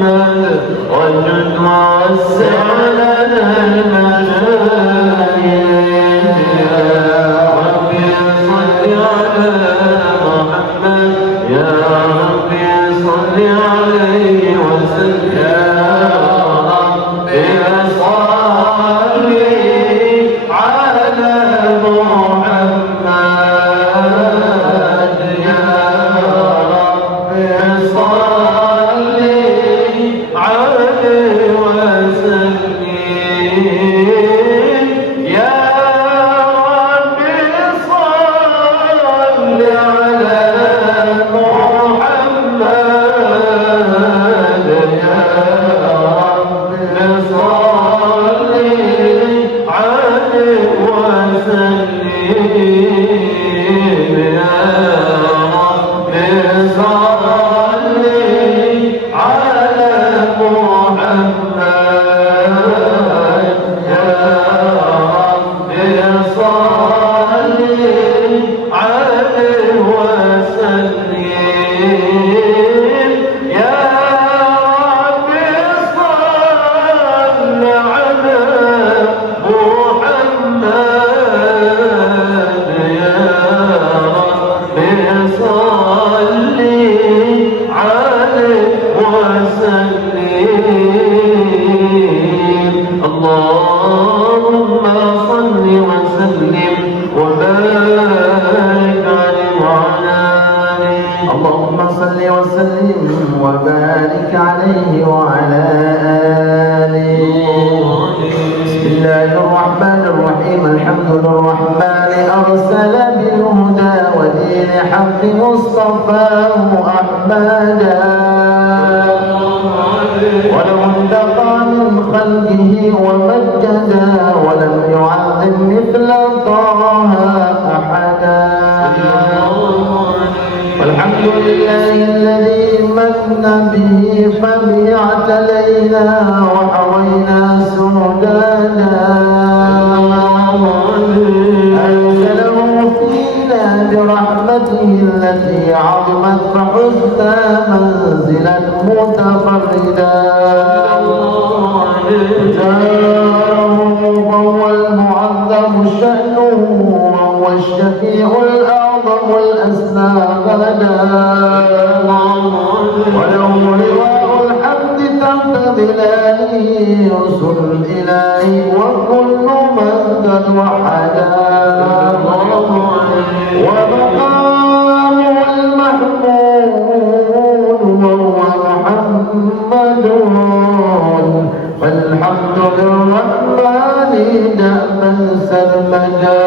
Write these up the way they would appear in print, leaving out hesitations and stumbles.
محمد وجد ووسع لنا المجاهد يا ربي صل على محمد يا ربي صل عليه وسلم يا ربي صل على محمد يا ربي صل عليه وسلم يا ربي صل على محمد يا ربي صل عليه وسلم يا ربي صل على محمد يا ربي صل عليه وسلم يا ربي صل على محمد يا ربي صل عليه وسلم اللهم صل وسلم وبارك عليه وعلى آله اللهم صل وسلم وبارك عليه وعلى آله. بسم الله الرحمن الرحيم. الحمد للرحمن أرسل بالهدى ودين حق مصطفاه أحمدا ولو انتقى من خلقه ومجدا ولم يعظم مثل طه أحدا. والحمد لله الذي من به فبه اعتلينا وحوينا سودانا أنزله فينا برحمته التي عظمت فحسنا منزلا متفردا وهو المعظم شأنه وهو الشفيع الأعظم الأسنى غدا وله لواء الحمد تحت ظلاله رسل الإله وكل من قد وحدا ومقامه المحمود وهو محمد فالحمد للرحمن دأبا سرمدا.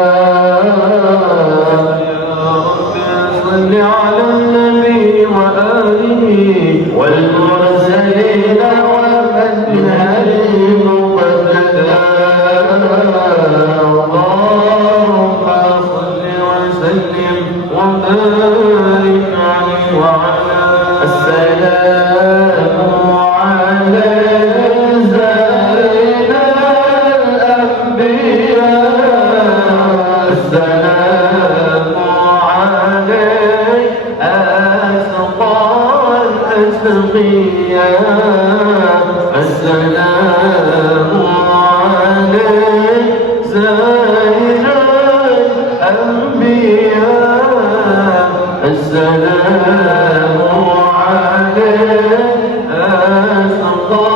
صل على النبي وآله والمرسلين ومن هدي مقتدى اللهم صل وسلم وبارك عليه وعلى السلام على زين الأنبياء السلام عليه أسقى الأسقياء السلام عليه زين الأنبياء السلام عليه أسقى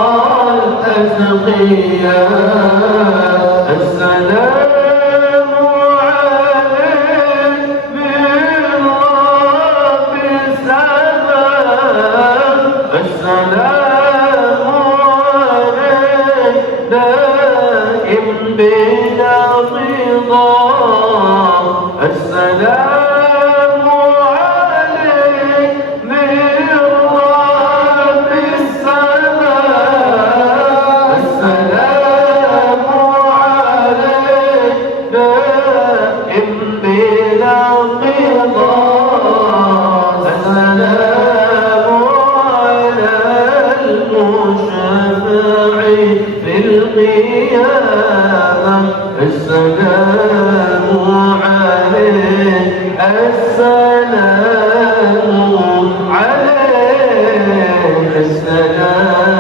الأسقياء السلام عليه من رب السماء السلام عليه دائم بلا انقضاء السلام عليه من رب السماء السلام عليه دائم بلا انقضاء السلام على المشفع في القيامة السلام عليه السلام عليه السلام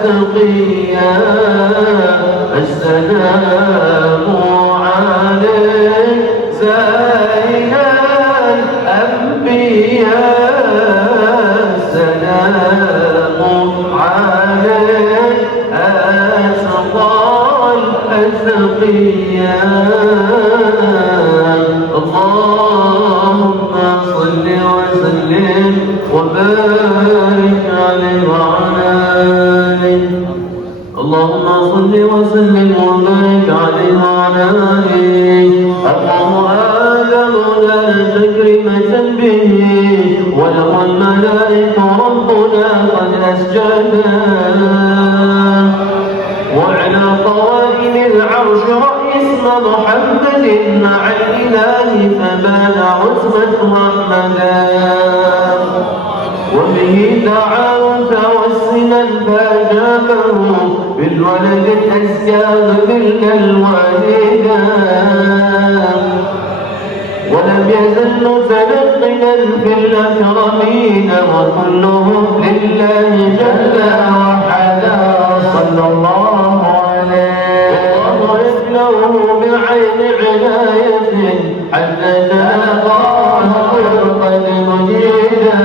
أتقيا السلام عليك زين الأنبياء السلام عليك أشقى الأتقياء اللهم صل وسلم وبارك عليه وعلى آله اللهم صل وسلم وبارك عليه وعلى آله اللهم آدم لا تكرمة به ولقى الملائكة ربنا قد أسجدا وعلى قوائم العرش رئيس محمد مع الإله فبان عزمة محمدا وبه دعا متوسلا فأجابه بالولد الأزكى ذل الوالدا ولم يزل متنقلا في الأكرمين وكلهم لله جل وحدا صلى الله عليه والله يبلغه بعين عنايته حتى تلاقاه قد مجيدا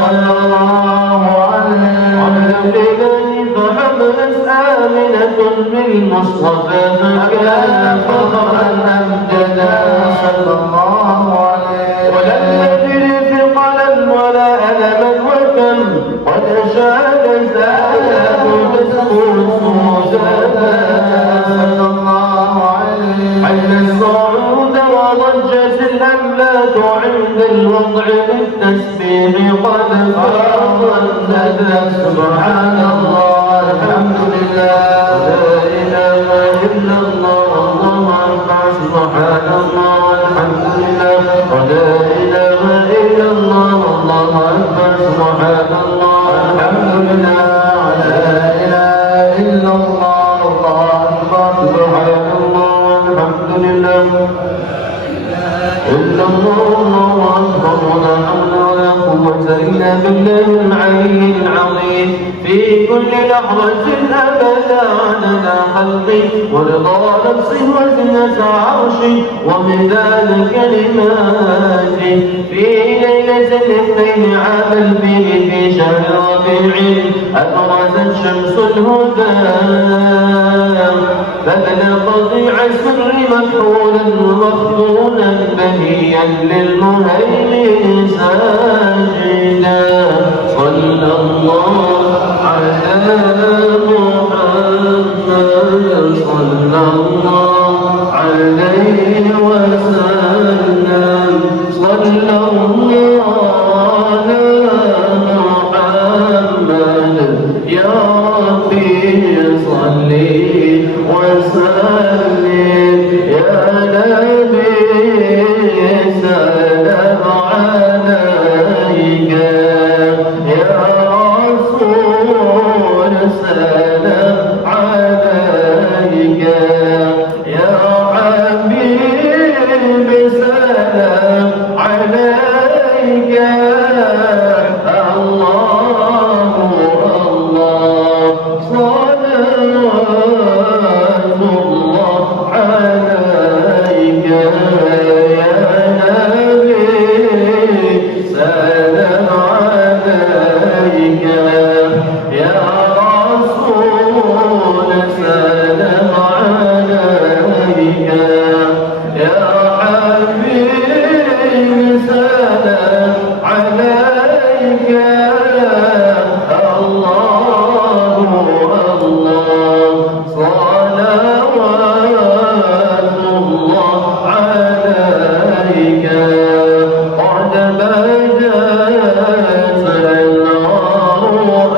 صلى الله عليه وسلم فحملت آمنة بالمصطفى فكان فخرا أمجدا صلى الله عليه ولم يدر ثقلا ولا ألما وكم قد أشاد ساله تسكن سودا صلى الله عليه حل الصعود وضجت الأملاك عند الوضع بالتسبيح قد فاض الندى سبحان الله الحمد لله لا إله إلا الله الله أكبر سبحان الله الحمد لله ولا إله إلا الله الله أكبر سبحان الله الحمد لله لا إله إلا الله الله أكبر سبحان الله الحمد لله إلا الله الله أكبر ولا حول ولا قوة إلا بالله العلي العظيم في كل لحظة أبدا عدد خلقي ورضا نفسي وزنة عرشي ومداد كلماتي في ليلة الاثنين عام الفيل في شهر ربيع أبرزت شمس الهدى فبدا قطيع السر مكحولا ومخدونا بهيا للمهيمن ساجدا صلى الله على محمد صلى الله عليه وسلم صلى الله على محمد يا ربي صل وسلم يا نبي سلام عليك يا رسول سلام عليك يا حبيب سلام عليك الله الله صلوات الله عليك يا نبي سلام عليك يا رسول سلام عليك يا حبيب سلام عليك الله الله صلوات الله عليك قد بدت النار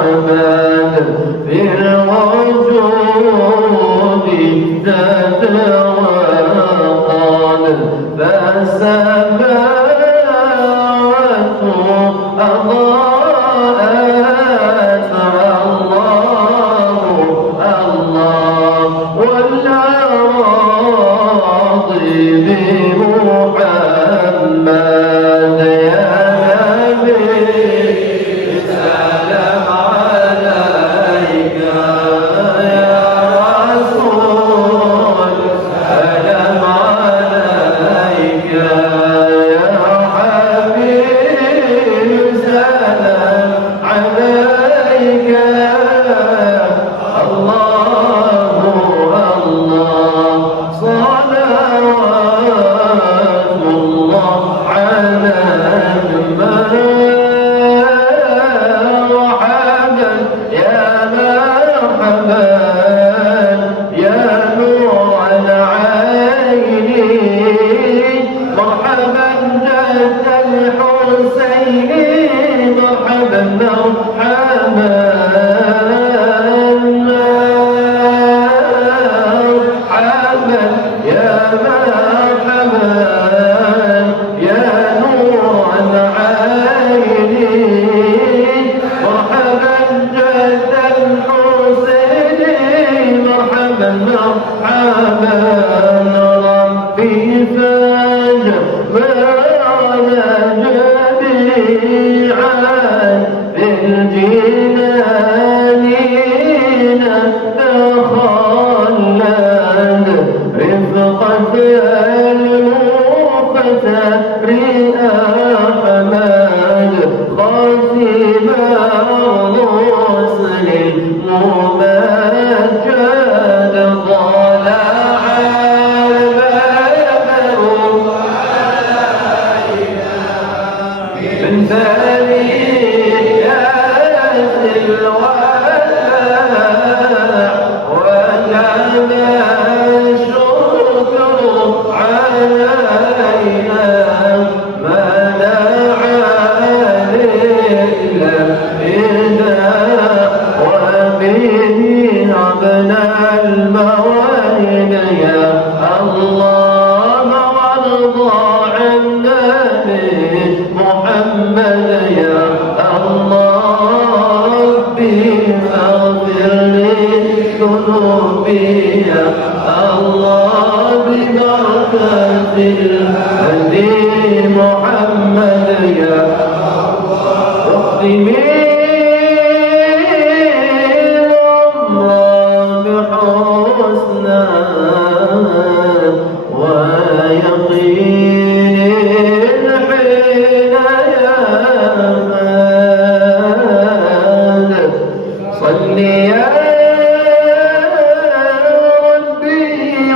أحمد في الوجود تتوقد فالسماوات أضاءت الله الله والأراضي بمحمد يا نبي سلام عليك ربي فاغفر لي ذنوبي يا الله ببركة الهدي محمد يا واختمي العمر بحسنى ويقين حين يمال صل يا ربي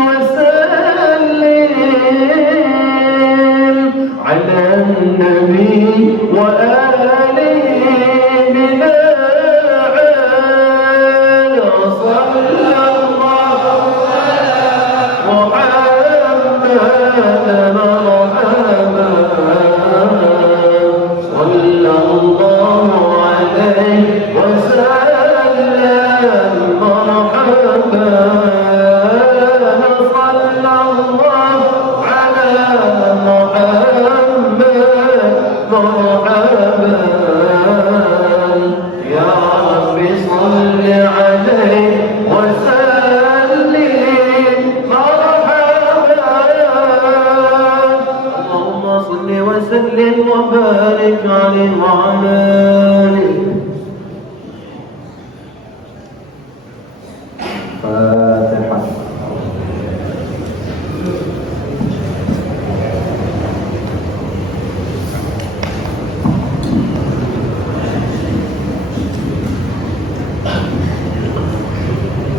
وسلم على النبي وآله بلا عال صلى الله محمد مرحبا صلى الله عليه وسلم مرحبا صلى الله على محمد مرحبا يا رب صل عليه وسلم مرحبا اللهم صل وسلم وبارك عليه وعلى آله. فاتحة.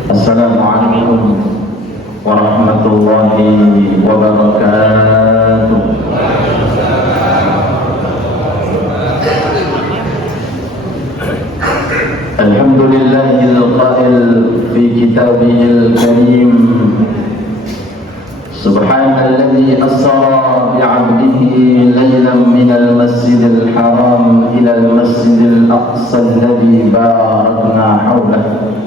Assalamualaikum warahmatullahi wabarakatuh. Alhamdulillahil qail fi kitabihil karim Subhanalladzi asra bi'abdihi laylan minal masjidil haram ilal masjidil aqsa alladzi barakna hawlahu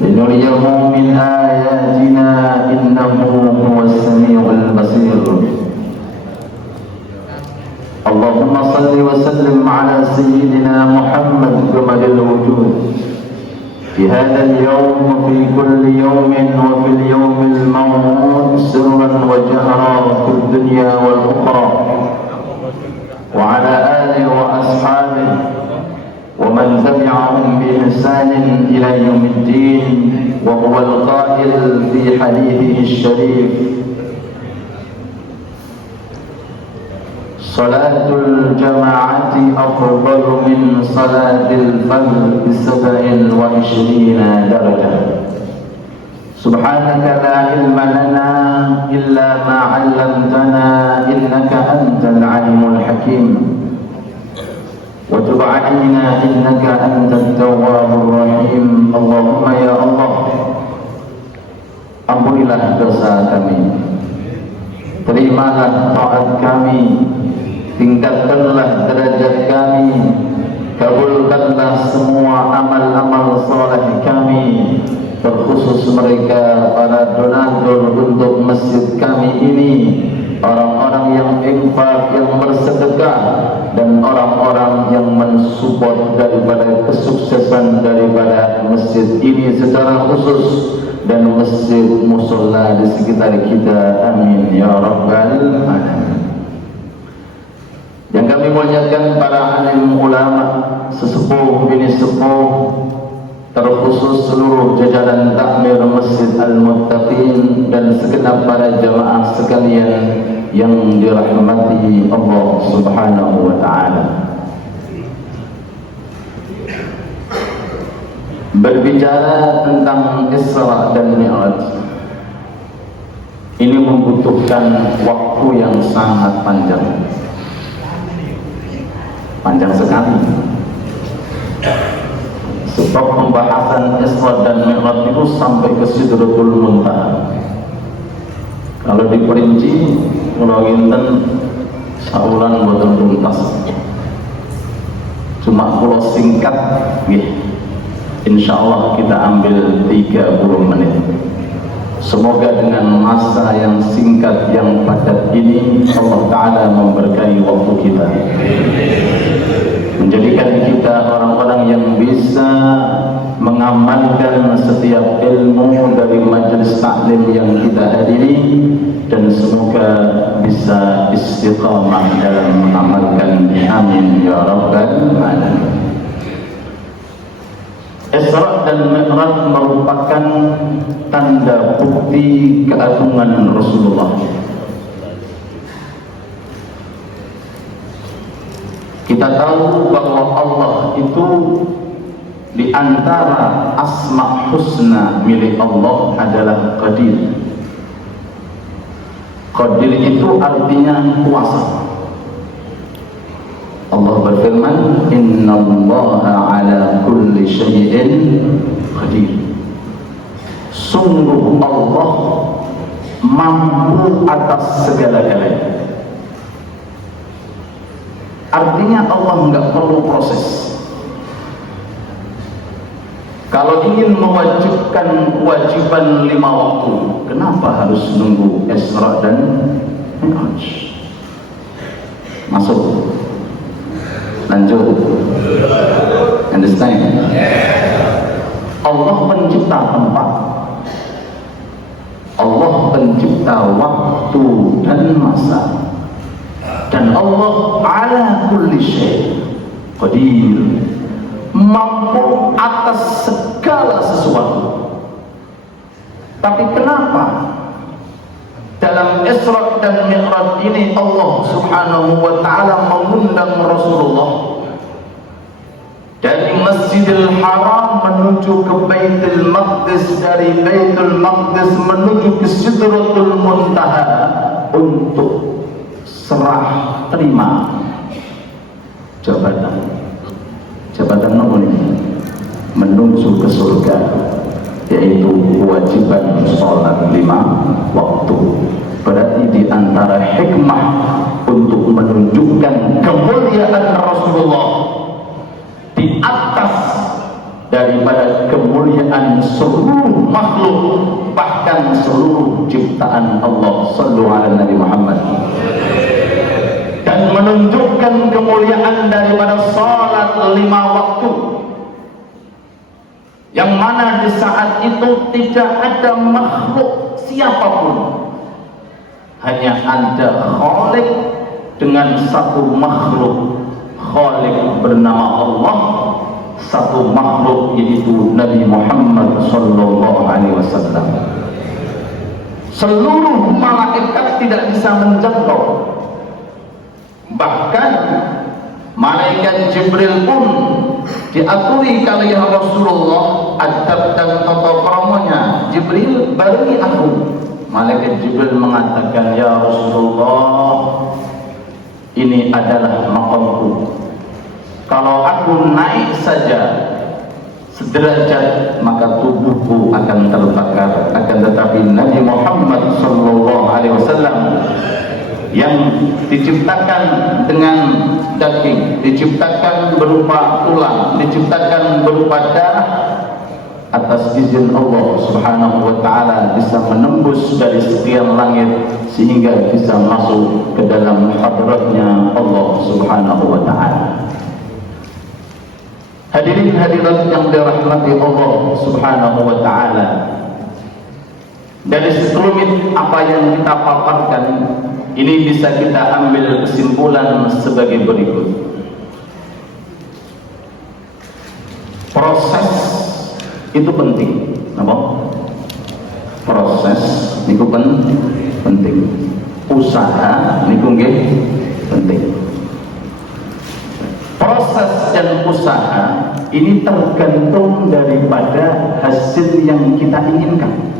لنريه من آياتنا إنه هو السميع البصير. اللهم صل وسلم على سيدنا محمد كمال الوجود في هذا اليوم وفي كل يوم وفي اليوم الموعود سرا وجهرا في الدنيا والأخرى وعلى آله وأصحابه ومن تبعهم بإحسان إلى يوم الدين وهو القائل في حديثه الشريف صلاة الجماعة أفضل من صلاة الفرد ب27 درجة. سبحانك لا علم لنا إلا ما علمتنا إنك أنت العليم الحكيم وتب علينا إنك أنت التواب الرحيم. اللهم يا Allah, ampunilah dosa kami, terimalah taat kami, tingkatkanlah derajat kami, kabulkanlah semua amal-amal saleh kami, terkhusus mereka para donatur untuk masjid kami ini, orang-orang yang infak, yang bersedekah, dan orang-orang yang mensupport daripada kesuksesan daripada masjid ini secara khusus dan masjid musholla di sekitar kita. Amin ya rabbal alamin. Yang kami muliakan para alim ulama, sesepuh bini sepuh, terkhusus seluruh jajaran takmir Masjid Al-Muttaqin dan segenap para jamaah sekalian yang dirahmati Allah Subhanahu wa taala. Berbicara tentang Isra dan Mi'raj ini membutuhkan waktu yang sangat panjang sekali. Sebab pembahasan Isra dan Mi'raj itu sampai ke Sidratul Muntaha. Kalau diperinci, kalau inten saulan boten tuntas. Cuma kalau singkat, insyaallah kita ambil 30 menit. Semoga dengan masa yang singkat yang padat ini Allah Ta'ala memberkahi waktu kita, menjadikan kita orang-orang yang bisa mengamalkan setiap ilmu dari majelis taklim yang kita hadiri, dan semoga bisa istiqamah dalam mengamalkan. Amin ya rabbal alamin. Isra dan Mi'raj merupakan tanda bukti keagungan Rasulullah. Kita tahu bahwa Allah itu di antara asma husna milik Allah adalah Qadir. Qadir itu artinya kuasa. Allah berfirman, Innallaha ala kulli syai'in qadir. Sungguh Allah mampu atas segala-galanya. Artinya Allah nggak perlu proses. Kalau ingin mewajibkan kewajiban 5 waktu, kenapa harus nunggu Isra dan Mi'raj? Masuk. Lanjut. Understand? Allah pencipta tempat, Allah pencipta waktu dan masa, dan Allah ala kulli syai' qadir, mampu atas segala sesuatu. Tapi kenapa dalam Isra dan Mi'raj ini Allah subhanahu wa ta'ala mengundang Rasulullah dari Masjidil Haram menuju ke Baitul Maqdis, dari Baitul Maqdis menuju ke Sidratul Muntaha untuk serah terima jabatan apa ini? Menuju ke surga, yaitu kewajiban sholat 5 waktu. Berarti di antara hikmah untuk menunjukkan kemuliaan Rasulullah di atas daripada kemuliaan seluruh makhluk, bahkan seluruh ciptaan Allah, sallu ala Nabi Muhammad, dan menunjukkan kemuliaan daripada salat 5 waktu, yang mana di saat itu tidak ada makhluk siapapun, hanya ada Khalik dengan satu makhluk. Khalik bernama Allah, satu makhluk yaitu Nabi Muhammad sallallahu alaihi wasallam. Seluruh malaikat tidak bisa menjangkau. Bahkan malaikat Jibril pun diaturi kali Rasulullah adab dan tata kramanya. Jibril, barengi aku. Malaikat Jibril mengatakan, ya Rasulullah, ini adalah maqamku. Kalau aku naik saja sederajat, maka tubuhku akan terbakar. Akan tetapi Nabi Muhammad sallallahu alaihi wasallam yang diciptakan dengan daging, diciptakan berupa tulang, diciptakan berupa darah, atas izin Allah subhanahu wa ta'ala bisa menembus dari sekian langit sehingga bisa masuk ke dalam hadratnya Allah subhanahu wa ta'ala. Hadirin hadirat yang dirahmati Allah subhanahu wa ta'ala, dari sekelumit apa yang kita paparkan ini bisa kita ambil kesimpulan sebagai berikut. Proses itu penting, apa? Proses itu penting. Usaha itu penting. Proses dan usaha ini tergantung daripada hasil yang kita inginkan.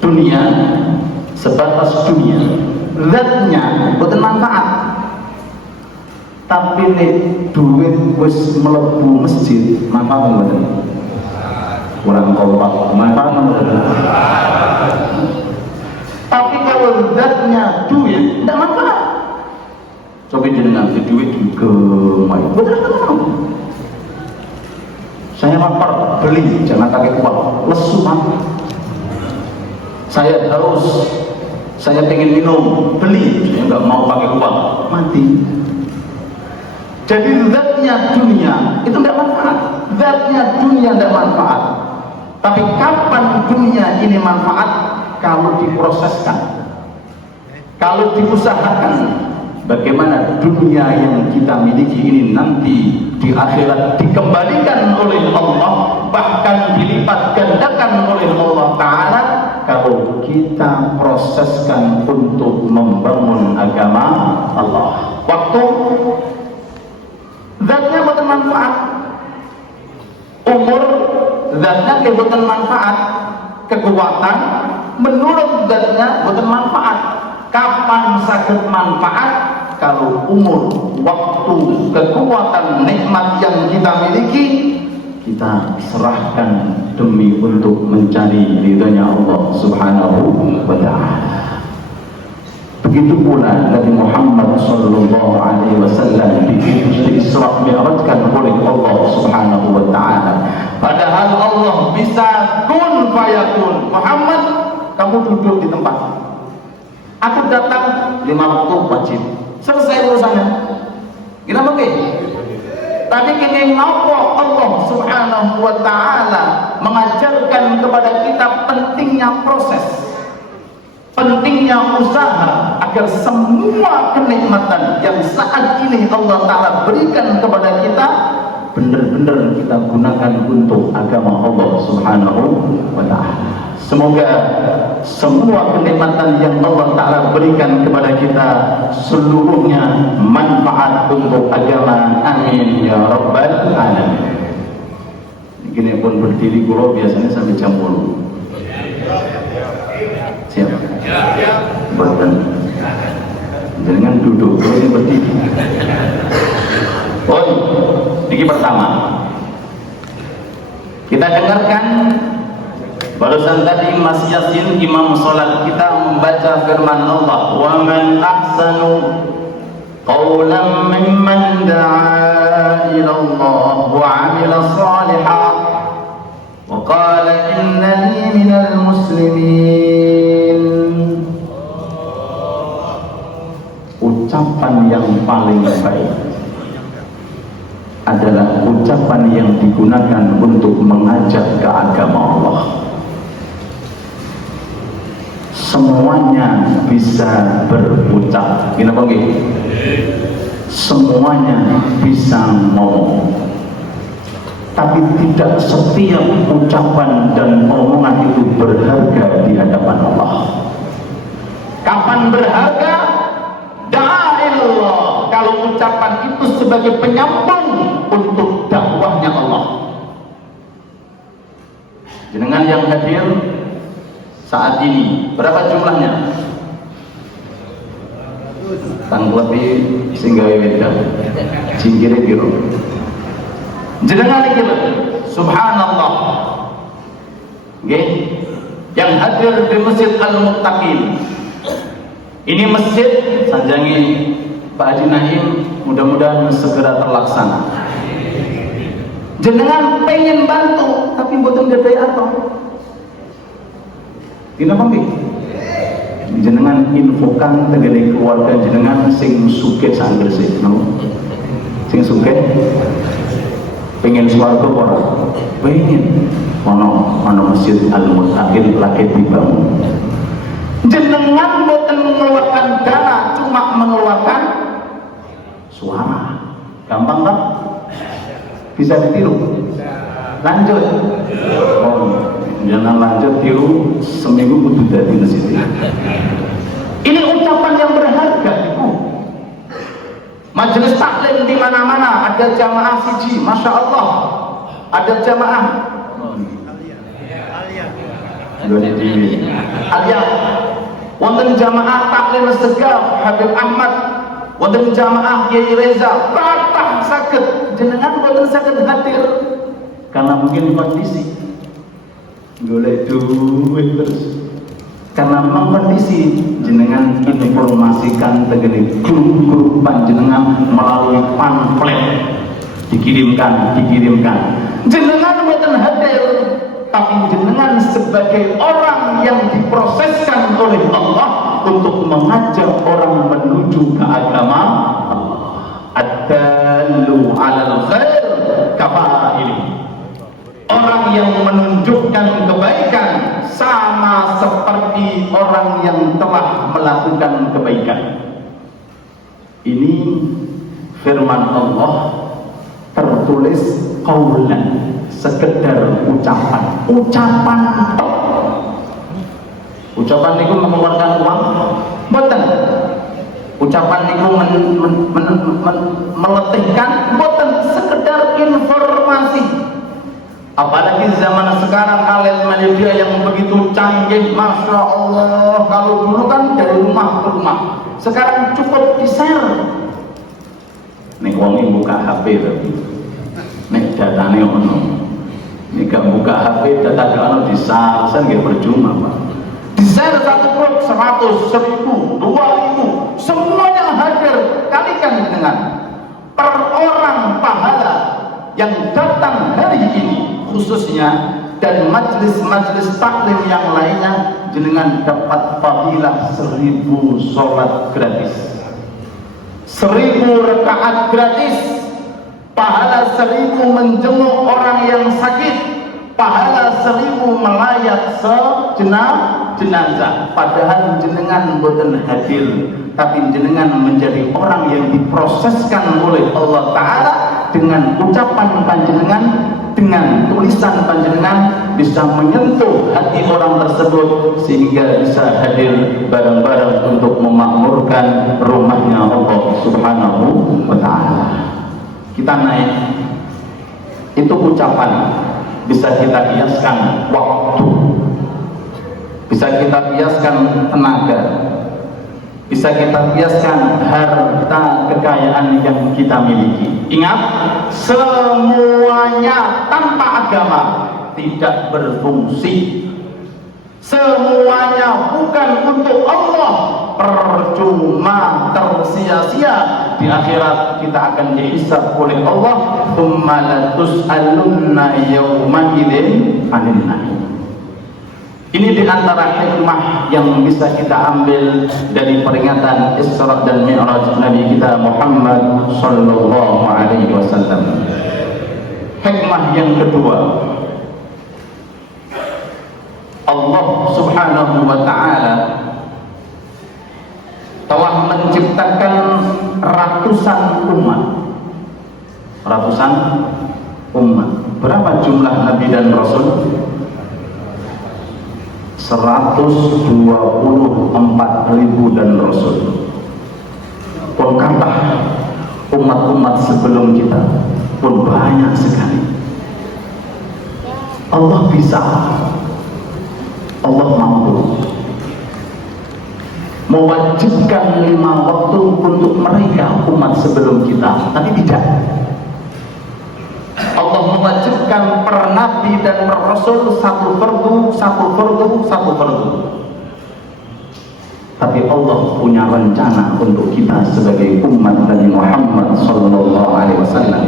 Dunia sebatas dunia, zatnya bukan manfaat. Tapi nih duit wis melebu masjid, manfaat betul. Kurang kompak, manfaat betul. Tapi kalau zatnya duit, tidak manfaat. Coba dengan duit juga, betul. Saya lapar, beli, jangan pakai uang, lesu mati. Saya haus, saya pengen minum, beli, saya nggak mau pakai uang, mati. Jadi zatnya dunia itu tidak Tapi kapan dunia ini manfaat? Kalau diproseskan, kalau diusahakan. Bagaimana dunia yang kita miliki ini nanti di akhirat dikembalikan oleh Allah, bahkan dilipat gandakan oleh Allah Ta'ala kalau kita proseskan untuk membangun agama Allah. Waktu zatnya bukan manfaat, umur zatnya bukan manfaat, kekuatan menurut zatnya bukan manfaat. Kapan sakit manfaat? Kalau umur, waktu, kekuatan, nikmat yang kita miliki kita serahkan demi untuk mencari ridhonya Allah Subhanahu wa ta'ala. Begitu pula Nabi Muhammad sallallahu alaihi wasallam di-Isra' Mi'rajkan oleh Allah Subhanahu wa ta'ala. Padahal Allah bisa kun fayakun. Muhammad, kamu duduk di tempat. Aku datang 5 waktu wajib. Selesai urusannya. Kenapa ke? Tapi kini ngapa Allah Subhanahu wa ta'ala mengajarkan kepada kita pentingnya proses, pentingnya usaha agar semua kenikmatan yang saat ini Allah Ta'ala berikan kepada kita benar-benar kita gunakan untuk agama Allah Subhanahu wa ta'ala. Semoga semua kenikmatan yang Allah Ta'ala berikan kepada kita seluruhnya manfaat untuk agama. Amin ya Rabbal Alamin. Gini pun berdiri kulo biasanya sampai jam 10. Siap? Betul. Jangan duduk, ini berdiri. Oh, ini pertama. Kita dengarkan. Barusan tadi Mas Yasin imam salat kita membaca firman Allah, wa man ahsanu qawlan mimman da'a ila Allah wa 'amila shalihan wa qala innani minal muslimin. Ucapan yang paling baik adalah ucapan yang digunakan untuk mengajak ke agama Allah. Semuanya bisa berucap, kenapa gitu? Semuanya bisa ngomong, tapi tidak setiap ucapan dan omongan itu berharga di hadapan Allah. Kapan berharga? Da'illah, kalau ucapan itu sebagai penyambung untuk dakwahnya Allah. Jenengan yang hadir saat ini, berapa jumlahnya? Tanglepi sehingga weda cingkire biro. Jenengan iki lho, subhanallah. Nggih, yang hadir di Masjid Al-Muttaqin. Ini masjid sanjangi Pak Haji Naim, mudah-mudahan segera terlaksana. Jenengan pengen bantu tapi mboten gede apa? Kenapa nggih? Jenengan infokan tegene keluarga jenengan sing sugih sak Gresik, no? Sing sugih pengen swarga ora? Pengen. Ono Masjid Al-Muttaqin lagi dibangun. Jenengan boten mengeluarkan dana, cuma mengeluarkan suara. Gampang kan? Bisa ditiru? Lanjut. Oh. Jangan lanjut tiru seminggu kudu dari masjid. Ini ucapan yang berharga, Ibu. Majelis taklim di mana-mana ada jamaah siji, masya Allah. Ada jamaah Alia. Wonten jamaah taklim segaf Habib Ahmad. Wonten jamaah Kiai Reza. Kathah saged jenengan boten saged hadir karena mungkin kondisi golek duit terus. Karena memang kondisi jenengan informasikan tegene grup-grup panjenengan melalui pamflet dikirimkan. Jenengan mboten hadir, tapi jenengan sebagai orang yang diproseskan oleh Allah untuk mengajak orang menuju ke agama Allah. Ad-dallu 'alal khair kafa'ili. Orang yang menunjukkan menyebutkan kebaikan sama seperti orang yang telah melakukan kebaikan. Ini firman Allah tertulis qaulan, sekedar ucapan. Ucapan tok. Ucapan niku mengeluarkan uang? Mboten. Ucapan niku meletihkan? Mboten, sekedar informasi. Apalagi zaman sekarang alat media yang begitu canggih, Masya Allah. Kalau dulu kan dari rumah ke rumah, sekarang cukup di-share. Nek wong buka HP tapi nek datane ono. Nek gak buka HP data ono di-share nggih percuma, Pak. Di-share satu grup 100, 1000, 2000, semuanya hadir. Kalikan dengan per orang pahala yang datang hari ini khususnya, dan majlis-majlis taklim yang lainnya, jenengan dapat fadilah 1000 sholat gratis, 1000 rakaat gratis, pahala 1000 menjenguk orang yang sakit, pahala 1000 melayat jenazah. Padahal jenengan boten hadir, tapi jenengan menjadi orang yang diproseskan oleh Allah Ta'ala dengan ucapan panjenengan, dengan tulisan panjenengan, bisa menyentuh hati orang tersebut sehingga bisa hadir bareng-bareng untuk memakmurkan rumahnya Allah Subhanahu wa Ta'ala. Kita naik, itu ucapan, bisa kita hiaskan waktu, bisa kita hiaskan tenaga, bisa kita hiaskan harta kekayaan yang kita miliki. Ingat, semuanya tanpa agama tidak berfungsi. Semuanya bukan untuk Allah, percuma, tersia-sia. Di akhirat kita akan dihisab oleh Allah. Tsumma latus'alunna yawma idzin 'anil na'im. Ini diantara hikmah yang bisa kita ambil dari peringatan Isra dan Mi'raj Nabi kita Muhammad sallallahu alaihi wasallam. Hikmah yang kedua, Allah Subhanahu wa Ta'ala telah menciptakan ratusan umat. Ratusan umat. Berapa jumlah Nabi dan Rasul? 124.000 dan Rasul. Pengkatah umat-umat sebelum kita pun banyak sekali. Allah bisa, Allah mampu mewajibkan 5 waktu untuk mereka umat sebelum kita, tapi tidak. Allah mewajibkan per nabi dan per rasul satu fardu. Tapi Allah punya rencana untuk kita sebagai umat Nabi Muhammad sallallahu alaihi wasallam.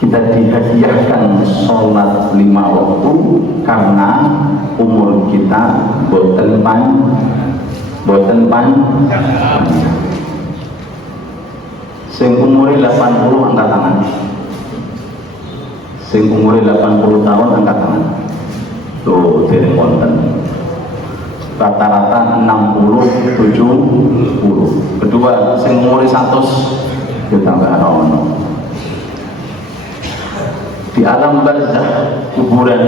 Kita dihadiahkan sholat 5 waktu karena umur kita boten panjang. Sing umure 80 angkat tangan. Sing umure 80 tahun angkat tangan. Tuh, dereng wonten. Rata-rata 60, 70. Kedua, sing umure 100 kita enggak ono. Di alam barzakh kuburan,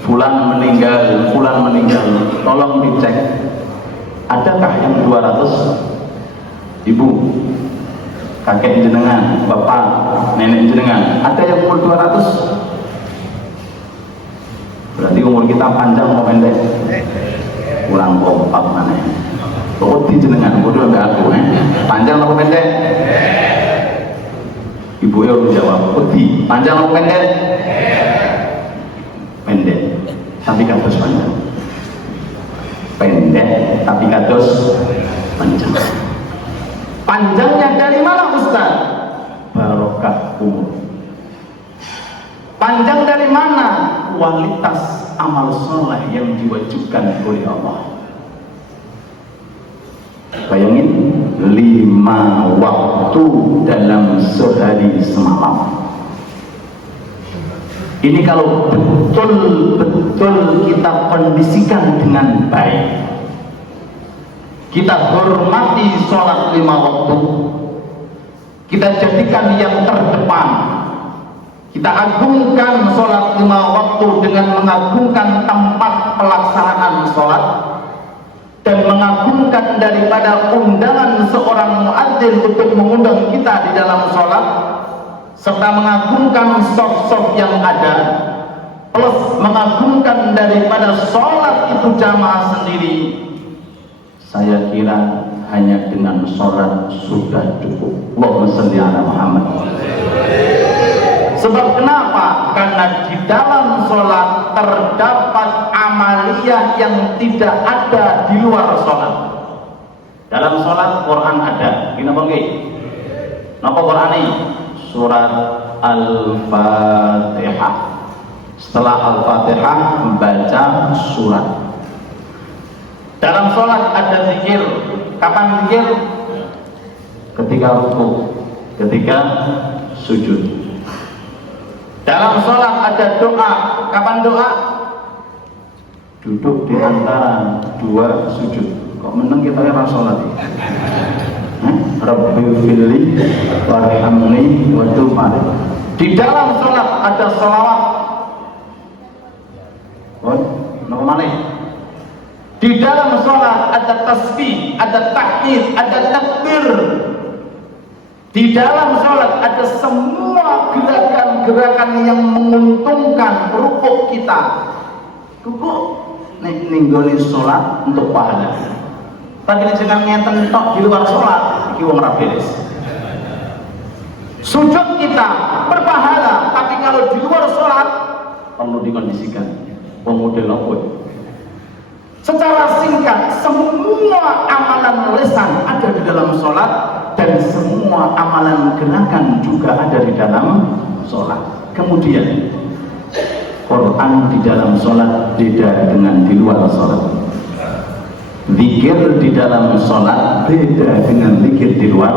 fulan meninggal, tolong dicek. Adakah yang 200? Ibu, kakek jenengan, bapak, nenek jenengan, ada yang umur 200? Berarti umur kita panjang atau pendek? Kurang kompak mana? Pokoknya jenengan, bodoh enggak aku, panjang atau pendek? Ibu harus jawab, putih, panjang atau pendek? Pendek, tapi kados panjang. Pendek, tapi kados panjang. Panjangnya dari mana Ustaz? Barokah umur. Panjang dari mana? Kualitas amal soleh yang diwajibkan oleh Allah. Bayangin, 5 waktu dalam sehari semalam. Ini kalau betul-betul kita kondisikan dengan baik, kita hormati sholat 5 waktu, kita jadikan yang terdepan, kita agungkan sholat 5 waktu dengan mengagungkan tempat pelaksanaan sholat dan mengagungkan daripada undangan seorang muadzin untuk mengundang kita di dalam sholat, serta mengagungkan soft-soft yang ada, plus mengagungkan daripada sholat itu jamaah sendiri. Saya kira hanya dengan sholat sudah cukup. Allahumma sholli ala Muhammad. Sebab kenapa? Karena di dalam sholat terdapat amaliyah yang tidak ada di luar sholat. Dalam sholat Quran ada. Gini apa nggih? Napa Quran ini? Surat Al-Fatihah. Setelah Al-Fatihah membaca surat. Dalam sholat ada zikir. Kapan zikir? Ketika rukuk, ketika sujud. Dalam sholat ada doa. Kapan doa? Duduk di antara 2 sujud. Kok meneng kita ya sholat? Rabbi firli warhamni wa tub alaih. Di dalam sholat ada sholawat. Napa malih? Di dalam sholat ada tasbih, ada tahmid, ada takbir. Di dalam sholat ada semua gerakan-gerakan yang menguntungkan rukuk kita. Rukuk ninggoni sholat untuk pahala. Tapi jangan ngeten tok di luar sholat, iki wong ra beres. Sujud kita berpahala, tapi kalau di luar sholat perlu dikondisikan. Model apa? Secara singkat, semua amalan lisan ada di dalam sholat dan semua amalan gerakan juga ada di dalam sholat. Kemudian Quran di dalam sholat beda dengan di luar sholat. Zikir di dalam sholat beda dengan zikir di luar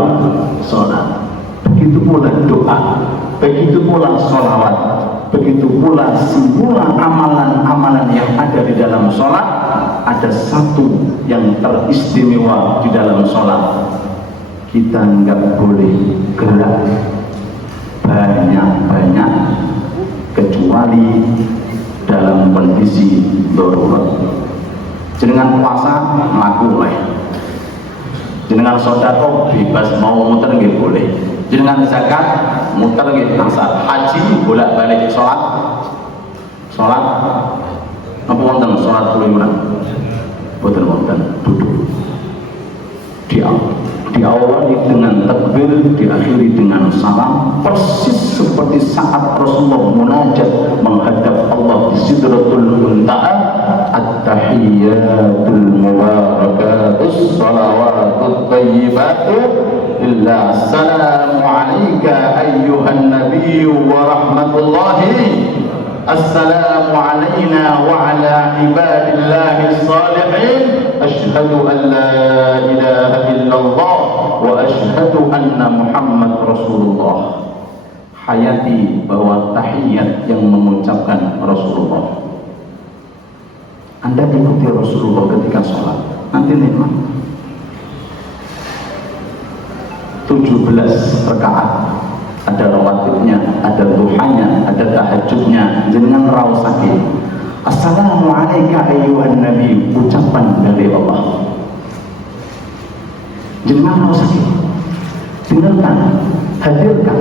sholat. Begitu pula doa, begitu pula sholawat, begitu pula semua amalan-amalan yang ada di dalam sholat. Ada satu yang teristimewa di dalam sholat, kita nggak boleh gerak banyak-banyak kecuali dalam kondisi darurat. Jenengan puasa mlaku wae, jenengan sedekah bebas mau muter nggih boleh, jenengan zakat muter nggih asal, haji bolak-balik sholat napa wonten sholat kuliman boten wonten, duduk diawali dengan takbir, diakhiri dengan salam, persis seperti saat Rasulullah munajat menghadap Allah di Sidratul Muntaha. At-tahiyyatul mubarakatus salawatut thayyibatu illa assalamu alayka ayyuhan nabiyyu wa rahmatullahi. Assalamu alayna wa ala ibadillahi salihin. Ashhadu an la ilaha illallah wa ashhadu anna Muhammad Rasulullah. Hayati bahwa tahiyat yang mengucapkan Rasulullah. Anda ikuti Rasulullah ketika sholat, nanti nikmat. 17 rakaat, ada rawatibnya, ada duhanya, ada tahajudnya. Jangan rausake. Assalamu alayka ayyuhan nabi, ucapan dari Allah. Jangan rausake. Dengarkan, hadirkan.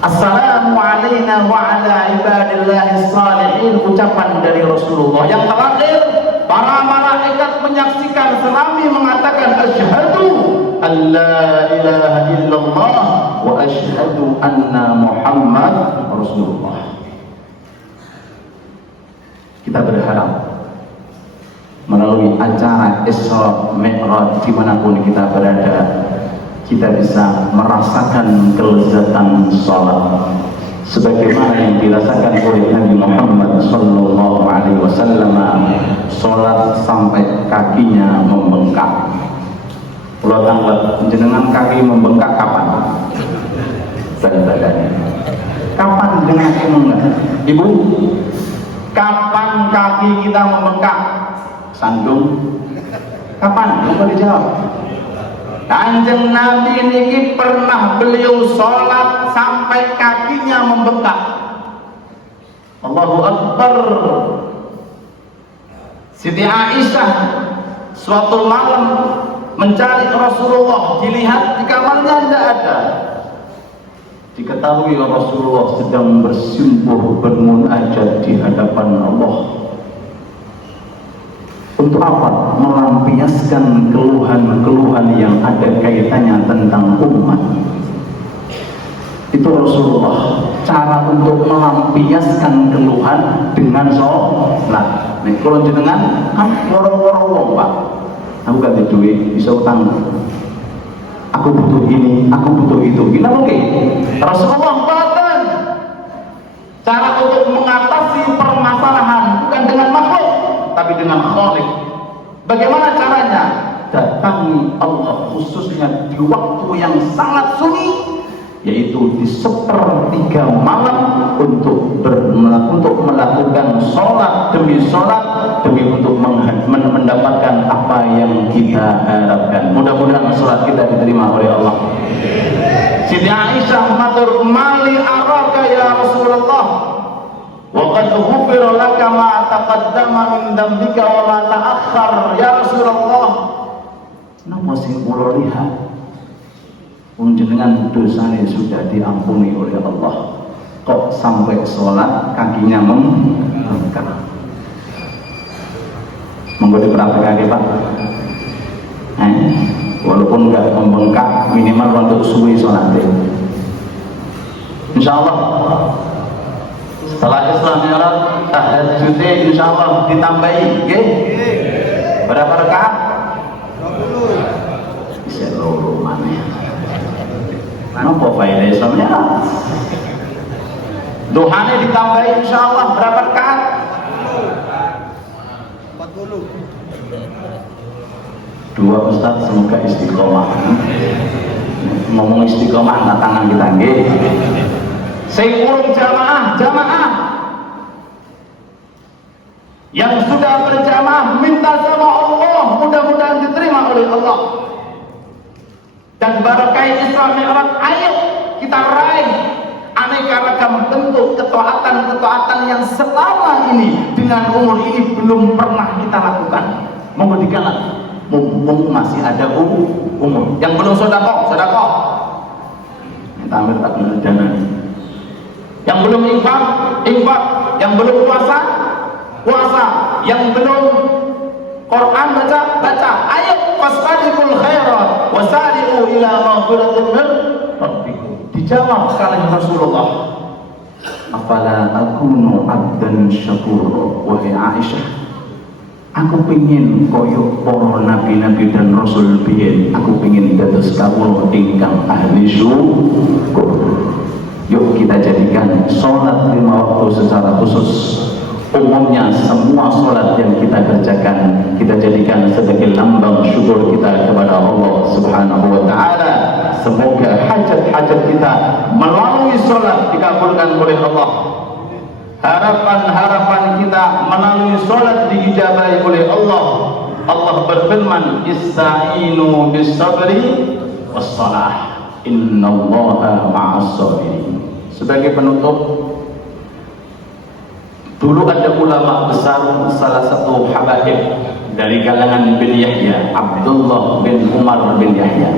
Assalamu alayna wa ala ibadillahi salihin, ucapan dari Rasulullah. Yang terakhir, para malaikat menyaksikan selami mengatakan asyhadu an la ilaha illallah wa asyhadu anna Muhammad Rasulullah. Kita berharap melalui acara Isra Mi'raj dimanapun kita berada, kita bisa merasakan kelezatan sholat sebagaimana yang dirasakan oleh Nabi Muhammad sallallahu alaihi wasallam. Sholat sampai kakinya membengkak. Kalau tanggal jenengan kaki membengkak kapan? Badannya. Kapan kapan dengan enggak? Ibu, kapan kaki kita membengkak? Sandung. Kapan? Coba dijawab. Kanjeng Nabi niki pernah beliau sholat sampai kakinya membengkak. Allahu Akbar. Siti Aisyah suatu malam mencari Rasulullah, dilihat di kamarnya tidak ada. Diketahui Rasulullah sedang bersimpuh bermunajat di hadapan Allah. Untuk apa? Melampiaskan keluhan-keluhan yang ada kaitannya tentang umat. Itu Rasulullah. Cara untuk melampiaskan keluhan dengan sholat. Nih, kalau jenengan kan woro-woro wong Pak. Aku gak ada duit, bisa utang. Aku butuh ini, aku butuh itu. Gila mungkin. Rasulullah bahkan cara untuk mengatasi permasalahan bukan dengan makhluk, tapi dengan Khalik. Bagaimana caranya? Datangi Allah khususnya di waktu yang sangat sunyi, yaitu di 1/3 malam untuk melakukan sholat demi untuk mendapatkan apa yang kita harapkan. Mudah-mudahan sholat kita diterima oleh Allah. Siti Aisyah matur mali araka ya Rasulullah wa qad ghufira laka ma taqaddama min dambika wa ma ta'akhkhar ya Rasulullah. Napa sing kula lihat jenengan dosanya sudah diampuni oleh Allah, kok sampai sholat kakinya membengkak? Monggo dipraktekake Pak. Walaupun nggak membengkak, minimal untuk suwi sholatnya. Insya Allah setelah Isra Mi'raj tahajudnya insya Allah ditambahi, okay? Berapa rakaat? 20. Bisa loro mana ya? Napa faedah Isra Mi'raj? Duhane ditambahi insya Allah berapa rakaat? 40. Dua Ustaz semoga istiqomah. Ngomong istiqomah angkat tangan kita nggih. Sing urung jamaah yang sudah berjamaah minta sama Allah mudah-mudahan diterima oleh Allah. Dan barokah Isra Mi'raj, ayo kita raih aneka ragam bentuk ketaatan yang selama ini dengan umur ini belum pernah kita lakukan. Monggo digalak, mumpung masih ada umur. Yang belum sedekah, minta ambil tak dana. Yang belum infak, yang belum puasa, yang belum Quran baca. Ayo fastabiqul khairat wasari'u ila maghfiratin min rabbikum. Dijawab oleh Rasulullah. Afala akunu abdan syakura. Wahai Aisyah, aku pengin koyok para nabi-nabi dan rasul biyen. Aku pengin dados kawula ingkang ahli syukur. Yuk kita jadikan sholat 5 waktu secara khusus. Umumnya semua sholat yang kita kerjakan kita jadikan sebagai lambang syukur kita kepada Allah Subhanahu wa ta'ala. Semoga hajat-hajat kita melalui sholat dikabulkan oleh Allah. Harapan-harapan kita melalui sholat diijabahi oleh Allah. Allah berfirman, Ista'inu bis-sabri was-salah, innallaha ma'as sabirin. Sebagai penutup, dulu ada ulama besar, salah satu habaib dari kalangan bin Yahya, Abdullah bin Umar bin Yahya.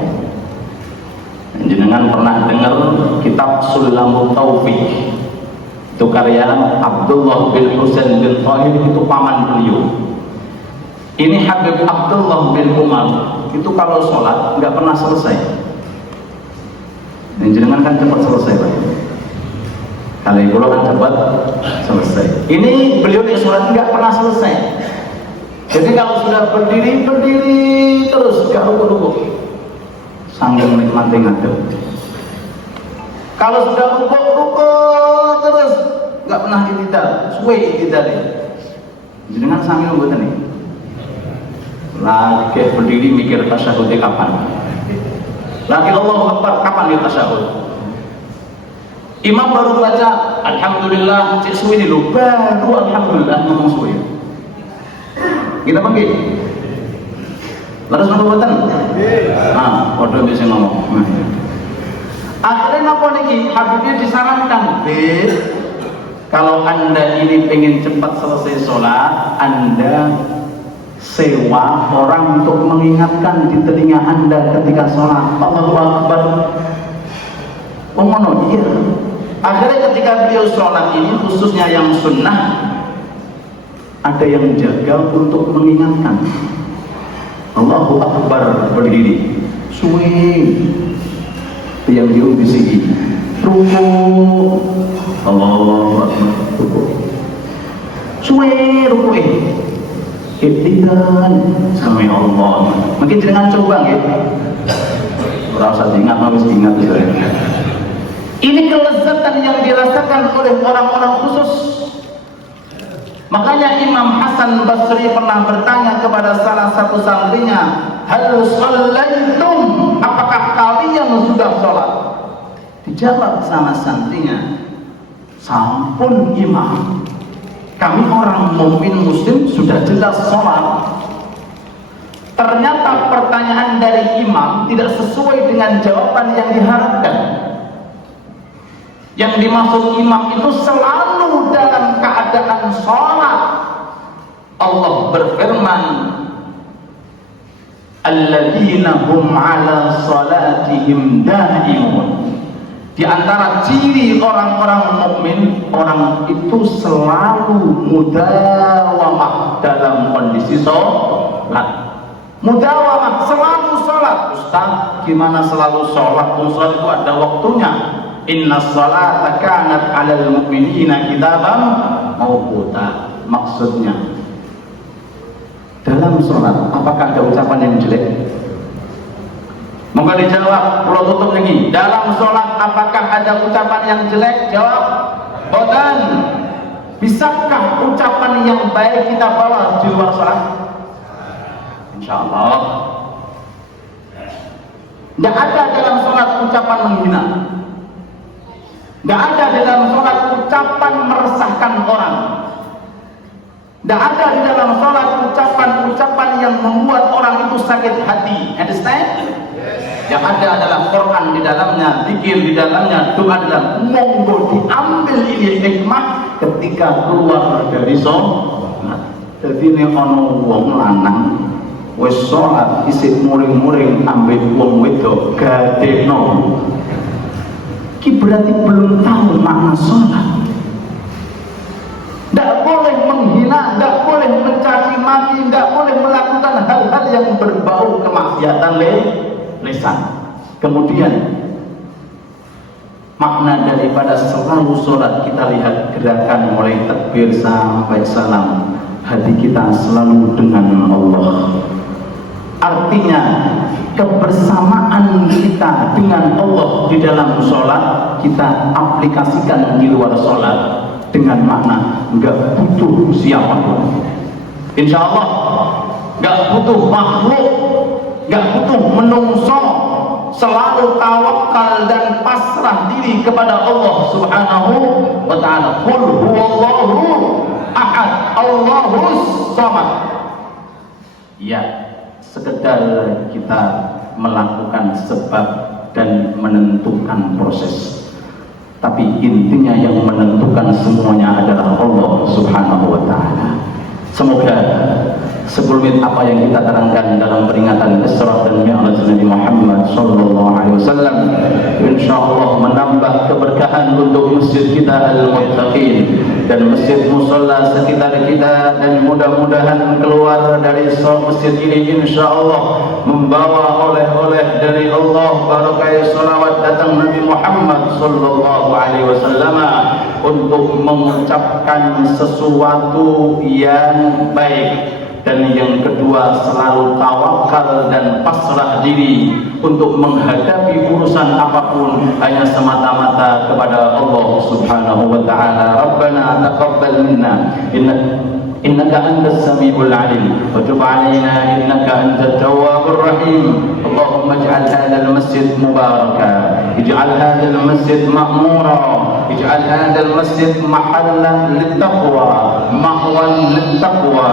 Jenengan pernah dengar kitab Sulamut Taufiq? Itu karya Abdullah bin Husain bin Thahir, itu paman beliau. Ini Habib Abdullah bin Umar, itu kalau sholat nggak pernah selesai. Dan jenengan kan cepat selesai Pak. Kalau ibu kan cepat selesai. Ini beliau di sholat nggak pernah selesai. Jadi kalau sudah berdiri terus nggak rukuk. Sambil menikmati ngadep. Kalau sudah rukuk terus nggak pernah itidal, suwe itidal. Jenengan sambil buat nih. Lagi berdiri mikir tasyahudnya kapan? Lagi Allahu Akbar kapan dia tasyahud? Imam baru baca alhamdulillah cek suwi ini lho, baru alhamdulillah ngomong suwi. Kita panggil. Laras ngomong. Nah, padha bisa ngomong. Akhirnya napa niki? Habibnya disarankan, kalau Anda ini pengen cepat selesai sholat, Anda sewa orang untuk mengingatkan di telinga Anda ketika sholat. Allahu Akbar. Oh ngono, iya. Akhirnya ketika beliau sholat ini, khususnya yang sunnah, ada yang jaga untuk mengingatkan. Allahu Akbar berdiri, swing, yang dia bisiki, ruku, Allahu Akbar, ruku, swing, ruku, ikhtiar, sama Allah. Mungkin jangan coba ya, rasa ingat, harus ingat saudara. Ini kelezatan yang dirasakan oleh orang-orang khusus. Makanya Imam Hasan Basri pernah bertanya kepada salah satu santrinya, hal shallaitum, apakah kalian sudah sholat? Dijawab sama santrinya, sampun Imam, kami orang mukmin muslim sudah jelas sholat. Ternyata pertanyaan dari imam tidak sesuai dengan jawaban yang diharapkan. Yang dimaksud imam itu selalu dalam keadaan sholat. Allah berfirman, alladzina hum ala salatihim daimun. Di antara ciri orang-orang mukmin, orang itu selalu mudawamah dalam kondisi sholat. Mudawamah, selalu sholat. Ustaz, gimana selalu sholat? Sholat itu ada waktunya. Inna sholata kanat 'alal mu'minina kitaban mawquta. Maksudnya, dalam sholat apakah ada ucapan yang jelek? Moga dijawab, kalau tutup lagi. Dalam sholat apakah ada ucapan yang jelek? Jawab, boten. Bisakah ucapan yang baik kita bawa di luar sholat? Insya Allah. Tidak ada dalam sholat ucapan menghina. Tidak ada dalam sholat ucapan meresahkan orang. Tidak ada di dalam sholat ucapan-ucapan yang membuat orang itu sakit hati. Understand? Yang ada adalah Quran di dalamnya, zikir di dalamnya, doa di dalam. Monggo diambil ini hikmah ketika keluar dari sholat. Jadi ini ono wong lanang wis sholat isih muring-muring ambil wong wedok gadekno. Ki berarti belum tahu makna sholat. Tidak boleh menghina, tidak boleh mencaci maki, tidak boleh melakukan hal-hal yang berbau kemaksiatan lisan. Kemudian makna daripada selalu sholat, kita lihat gerakan mulai takbir sampai salam, hati kita selalu dengan Allah. Artinya kebersamaan kita dengan Allah di dalam sholat kita aplikasikan di luar sholat dengan makna nggak butuh siapapun. Insya Allah nggak butuh makhluk, nggak butuh menungso, selalu tawakal dan pasrah diri kepada Allah Subhanahu wa ta'ala. Qul huwallahu ahad, Allahus samad. Ya, sekedar kita melakukan sebab dan menentukan proses, tapi intinya yang menentukan semuanya adalah Allah Subhanahu wa ta'ala. Semoga sebelum apa yang kita terangkan dalam peringatan Isra dan Mi'raj Nabi Muhammad sallallahu alaihi wasallam insyaallah menambah keberkahan untuk masjid kita Al-Muttaqin dan masjid musalla sekitar kita, dan mudah-mudahan keluar dari masjid ini insyaallah membawa oleh-oleh dari Allah, barokah salawat datang Nabi Muhammad sallallahu alaihi wasallam untuk mengucapkan sesuatu yang baik. Dan yang kedua, selalu tawakal dan pasrah diri untuk menghadapi urusan apapun hanya semata-mata kepada Allah Subhanahu wa ta'ala. Rabbana taqabbal minna innaka antas samiul alim wa tub alaina innaka antat tawwabur rahim. Allahumma ij'al hadzal masjid mubaraka, ij'al hadzal masjid ma'mura واجعل هذا المسجد محلا للتقوى مأوى للتقوى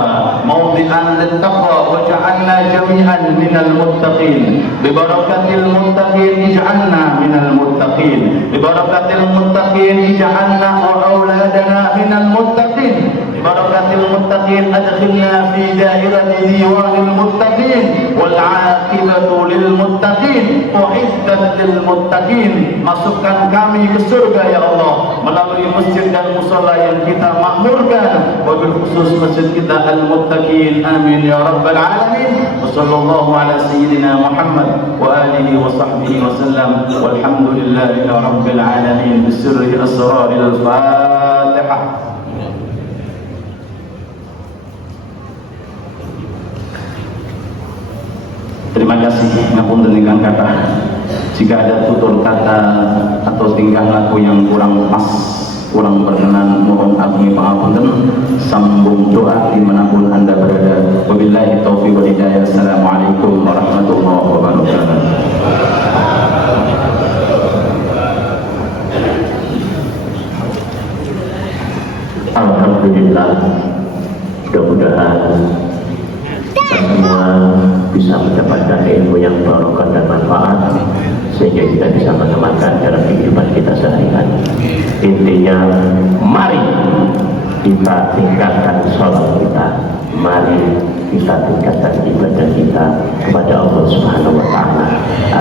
موضعا للتقوى واجعلنا جميعا من المتقين ببركة المتقين اجعلنا من المتقين ببركة المتقين اجعلنا وأولادنا من المتقين ببركة المتقين أدخلنا في دائرة ديوان المتقين والعاقبة للمتقين أعدت للمتقين. Masukkan kami ke surga ya Allah melalui masjid dan musala yang kita makmurkan, wabil khusus masjid kita Al-Muttaqin. Amin ya rabbal alamin. Wa sallallahu ala sayyidina Muhammad wa alihi wa sahbihi wa sallam walhamdulillahi rabbil alamin bisirri asraril Fatihah. Terima kasih ngapunten ingkang kathah. Jika ada tutur kata atau tingkah laku yang kurang pas, kurang berkenan, mohon agungnya pangapunten. Sambung doa dimanapun Anda berada. Wabillahi taufiq wal hidayah. Assalamualaikum warahmatullahi wabarakatuh. Alhamdulillah, mudah-mudahan kita semua bisa mendapatkan ilmu yang barokah dan manfaat sehingga kita bisa mengamalkan dalam kehidupan kita sehari-hari. Intinya, mari kita tingkatkan sholat kita, mari kita tingkatkan ibadah kita kepada Allah Subhanahu wa Ta'ala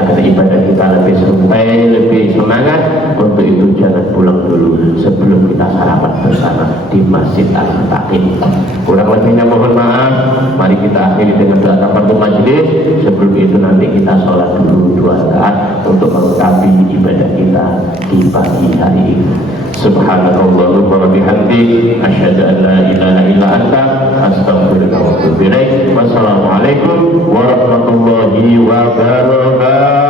agar ibadah kita lebih sampai, lebih semangat. Untuk itu jangan pulang dulu sebelum kita sarapan bersama di Masjid Al-Muttaqin. Kurang lebihnya mohon maaf. Mari kita akhiri dengan doa kafaratul majelis. Sebelum itu nanti kita sholat dulu 2 rakaat untuk melengkapi ibadah kita di pagi hari ini. Subhanallah wa bihamdi asyhadu an la ilaha illa anta astaghfiruka wa atubu ilaik. Wassalamualaikum warahmatullahi wabarakatuh.